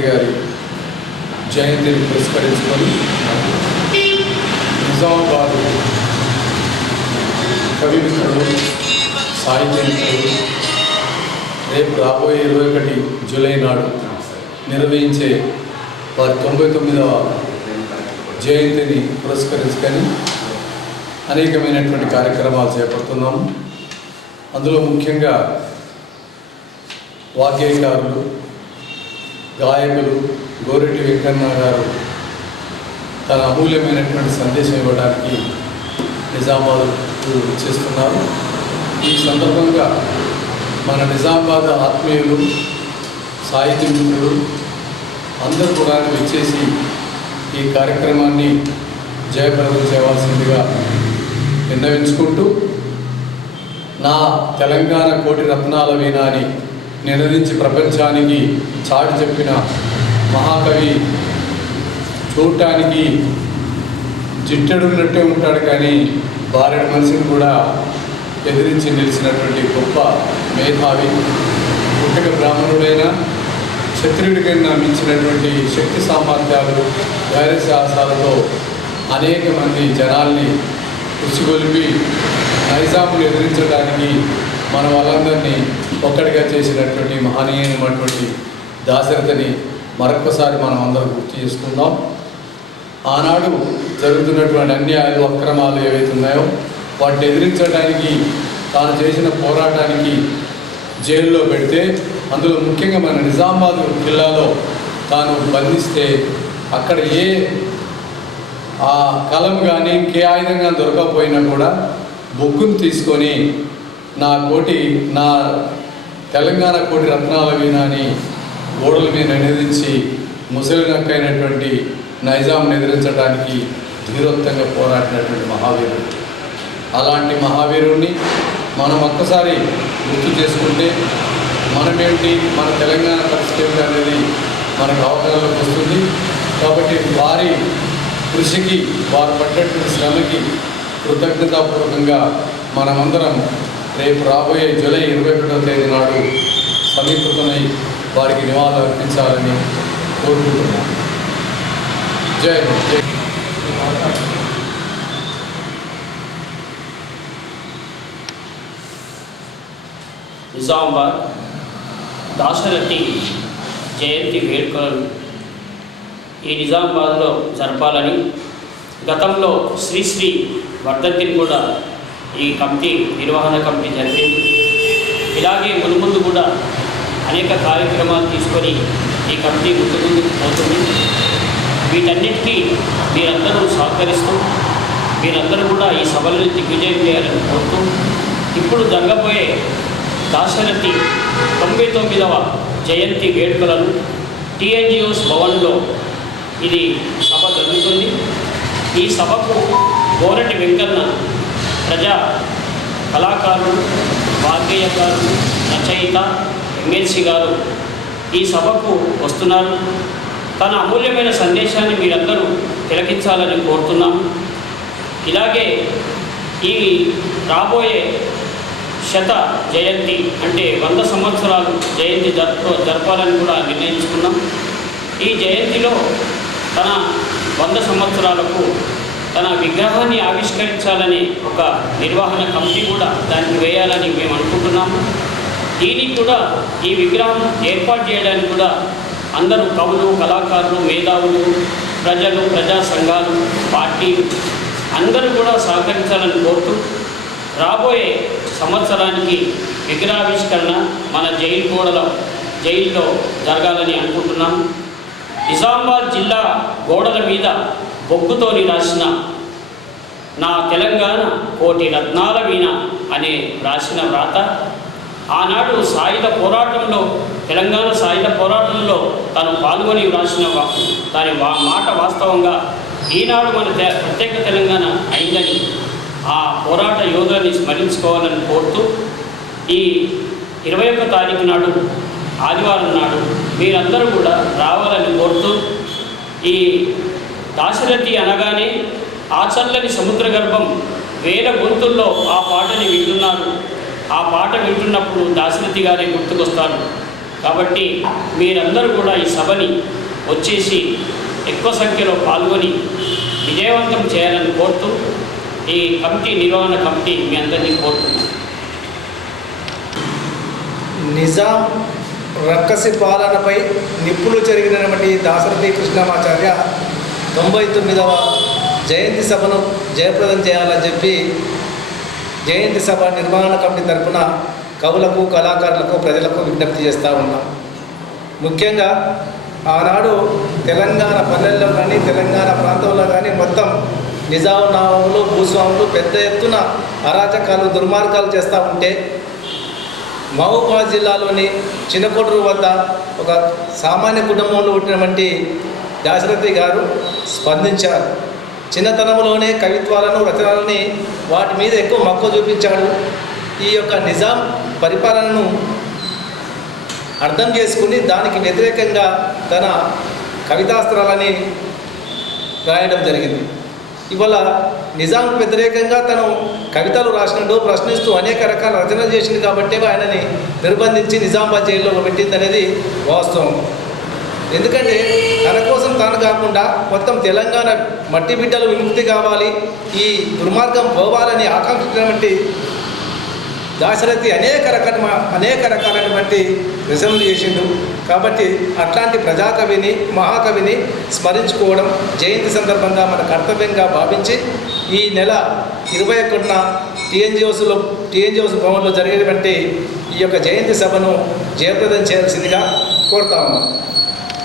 Doctor గారి జయంతిని పురస్కరించుకొని నిజామాబాద్ కవి మిత్రుడు సాహిత్య మిత్రుడు రేపు రాబోయే ఇరవై ఒకటి జూలై నాడు నిర్వహించే వారి తొంభై తొమ్మిదవ జయంతిని పురస్కరించుకొని అనేకమైనటువంటి కార్యక్రమాలు చేపడుతున్నాము అందులో ముఖ్యంగా వాగ్గేయకారులు గాయకులు గోరెడ్డి వెంకన్న గారు తన అమూల్యమైనటువంటి సందేశం ఇవ్వడానికి నిజామాబాద్ చేస్తున్నారు. ఈ సందర్భంగా మన నిజామాబాద్ ఆత్మీయులు సాహిత్య మిత్రులు అందరూ కూడా విచ్చేసి ఈ కార్యక్రమాన్ని జయప్రదం చేయవలసిందిగా విన్నవించుకుంటూ నా తెలంగాణ కోటి రత్నాల వీణాని నిలదించి ప్రపంచానికి చాటి చెప్పిన మహాకవి చూడటానికి జిట్టెడున్నట్టే ఉంటాడు కానీ భార్య మనిషిని కూడా ఎదిరించి నిలిచినటువంటి గొప్ప మేధావి. పుట్టక బ్రాహ్మణుడైన క్షత్రియుడికైనా మించినటువంటి శక్తి సామర్థ్యాలు ధైర్య సాహసాలతో అనేక మంది జనాల్ని రుచిగొలిపి నైజాములు ఎదిరించడానికి మన వాళ్ళందరినీ ఒక్కడిగా చేసినటువంటి మహనీయమైనటువంటి దాశరథని మరొకసారి మనం అందరం గుర్తు చేసుకుందాం. ఆనాడు జరుగుతున్నటువంటి అన్యాయాలు అక్రమాలు ఏవైతే ఉన్నాయో వాటిని ఎదిరించడానికి తాను చేసిన పోరాటానికి జైల్లో పెడితే అందులో ముఖ్యంగా మన నిజామాబాద్ జిల్లాలో తాను బంధిస్తే అక్కడ ఏ ఆ కలం కానీ ఇంకే ఆయుధంగా దొరకకపోయినా కూడా బొగ్గును తీసుకొని నా కోటి నా తెలంగాణ కోటి రత్నాల వీణాని గోడల మీద నినదించి ముసలి నక్కైనటువంటి నైజాంను ఎదిరించడానికి ధీరోత్తంగా పోరాడినటువంటి మహావీరుడు. అలాంటి మహావీరుణ్ణి మనం ఒక్కసారి గుర్తు చేసుకుంటే మనమేమిటి మన తెలంగాణ పరిస్థితి ఏమిటి అనేది మనకు అవగాహనలోకి వస్తుంది. కాబట్టి వారి కృషికి వారు పడ్డటువంటి శ్రమకి కృతజ్ఞతాపూర్వకంగా మనమందరం రేపు రాబోయే జూలై ఇరవై ఒకటో తేదీ నాడు సమీకృతమై వారికి నివాళులు అర్పించాలని కోరుకుంటున్నాం జై జై నిజామాబాద్ దాశరథి జయంతి వేడుకలను ఈ నిజామాబాద్లో జరపాలని గతంలో శ్రీశ్రీ వర్ధంతిని కూడా ఈ కమిటీ నిర్వహణ కమిటీ జరిపింది ఇలాగే మునుముందు కూడా అనేక కార్యక్రమాలు తీసుకొని ఈ కమిటీ ముందు ముందుకు పోతుంది. వీటన్నిటికీ మీరందరూ సహకరిస్తూ మీరందరూ కూడా ఈ సభలను దిగ్విజయం చేయాలని కోరుతూ ఇప్పుడు జరగబోయే దాశరథి తొంభై తొమ్మిదవ జయంతి వేడుకలను టీఎన్జిఓస్ భవన్లో ఇది సభ జరుగుతుంది. ఈ సభకు కోరటి వెంకన్న ప్రజా కళాకారులు వాగ్గేయకారులు రచయిత ఎమ్మెల్సీ గారు ఈ సభకు వస్తున్నారు. తన అమూల్యమైన సందేశాన్ని మీరందరూ తిలకించాలని కోరుతున్నాం. ఇలాగే ఈ రాబోయే శత జయంతి అంటే వంద సంవత్సరాలు జయంతి జరప జరపాలని కూడా నిర్ణయించుకున్నాం. ఈ జయంతిలో తన వంద సంవత్సరాలకు తన విగ్రహాన్ని ఆవిష్కరించాలని ఒక నిర్వహణ కమిటీ కూడా దానికి వేయాలని మేము అనుకుంటున్నాము. దీనికి కూడా ఈ విగ్రహం ఏర్పాటు చేయడానికి కూడా అందరూ కవులు కళాకారులు మేధావులు ప్రజలు ప్రజా సంఘాలు పార్టీలు అందరూ కూడా సహకరించాలని కోరుతూ రాబోయే సంవత్సరానికి విగ్రహావిష్కరణ మన జైలు గోడల జైల్లో జరగాలని అనుకుంటున్నాం నిజామాబాద్ జిల్లా గోడల మీద బొగ్గుతో రాసిన నా తెలంగాణ కోటి రత్నాల వీణ అనే రాసిన వ్రాత. ఆనాడు సాయుధ పోరాటంలో తెలంగాణ సాయుధ పోరాటంలో తను పాల్గొని వ్రాసిన దాని మాట వాస్తవంగా ఈనాడు మన ప్రత్యేక తెలంగాణ అయిందని ఆ పోరాట యోధులని స్మరించుకోవాలని కోరుతూ ఈ ఇరవై ఒక్క తారీఖు నాడు ఆదివారం నాడు మీరందరూ కూడా రావాలని కోరుతూ ఈ దాశరథి అనగానే ఆచల్లని సముద్ర గర్భం వేల గొంతుల్లో ఆ పాటని వింటున్నారు. ఆ పాట వింటున్నప్పుడు దాశరథి గారే గుర్తుకొస్తారు. కాబట్టి మీరందరూ కూడా ఈ సభని వచ్చేసి ఎక్కువ సంఖ్యలో పాల్గొని విజయవంతం చేయాలని కోరుతూ ఈ కమిటీ నిర్వహణ కమిటీ మీ అందరినీ కోరుతున్నాను. నిజాం రక్కసి పాలనపై నిప్పులు జరిగినటువంటి దాసరథి కృష్ణమాచార్య తొంభై తొమ్మిదవ జయంతి సభను జయప్రదం చేయాలని చెప్పి జయంతి సభ నిర్వహణ కమిటీ తరపున కవులకు కళాకారులకు ప్రజలకు విజ్ఞప్తి చేస్తూ ఉన్నాం. ముఖ్యంగా ఆనాడు తెలంగాణ పల్లెల్లో కానీ తెలంగాణ ప్రాంతంలో కానీ మొత్తం నిజాం నామములు భూస్వాములు పెద్ద ఎత్తున అరాచకాలు దుర్మార్గాలు చేస్తూ ఉంటే మహబూబాబాద్ జిల్లాలోని చిన్నకొడూరు వద్ద ఒక సామాన్య కుటుంబంలో పుట్టినటువంటి దాశరథి గారు స్పందించారు. చిన్నతనంలోనే కవిత్వాలను రచనలని వాటి మీద ఎక్కువ మక్కువ చూపించాడు. ఈ యొక్క నిజాం పరిపాలనను అర్థం చేసుకుని దానికి వ్యతిరేకంగా తన కవితాస్త్రాలని రాయడం జరిగింది. ఇవాళ నిజాంకు వ్యతిరేకంగా తను కవితలు రాసినట్టు ప్రశ్నిస్తూ అనేక రకాల రచనలు చేసింది కాబట్టి ఆయనని నిర్బంధించి నిజామాబాద్ జైల్లో పెట్టింది అనేది వాస్తవం. ఎందుకంటే తన కోసం తాను కాకుండా మొత్తం తెలంగాణ మట్టి బిడ్డలు విముక్తి కావాలి ఈ దుర్మార్గం పోవాలని ఆకాంక్షించినటువంటి దాశరథి అనేక రకాల అనేక రకాలైనటువంటి రచనలు చేసిండు. కాబట్టి అట్లాంటి ప్రజాకవిని మహాకవిని స్మరించుకోవడం జయంతి సందర్భంగా మన కర్తవ్యంగా భావించి ఈ నెల ఇరవై ఒకటిన టీఎన్జిఓస్లో టీఎన్జిఓస్ భవన్లో జరిగేటువంటి ఈ యొక్క జయంతి సభను జయప్రదం చేయాల్సిందిగా కోరుతా ఉన్నాం.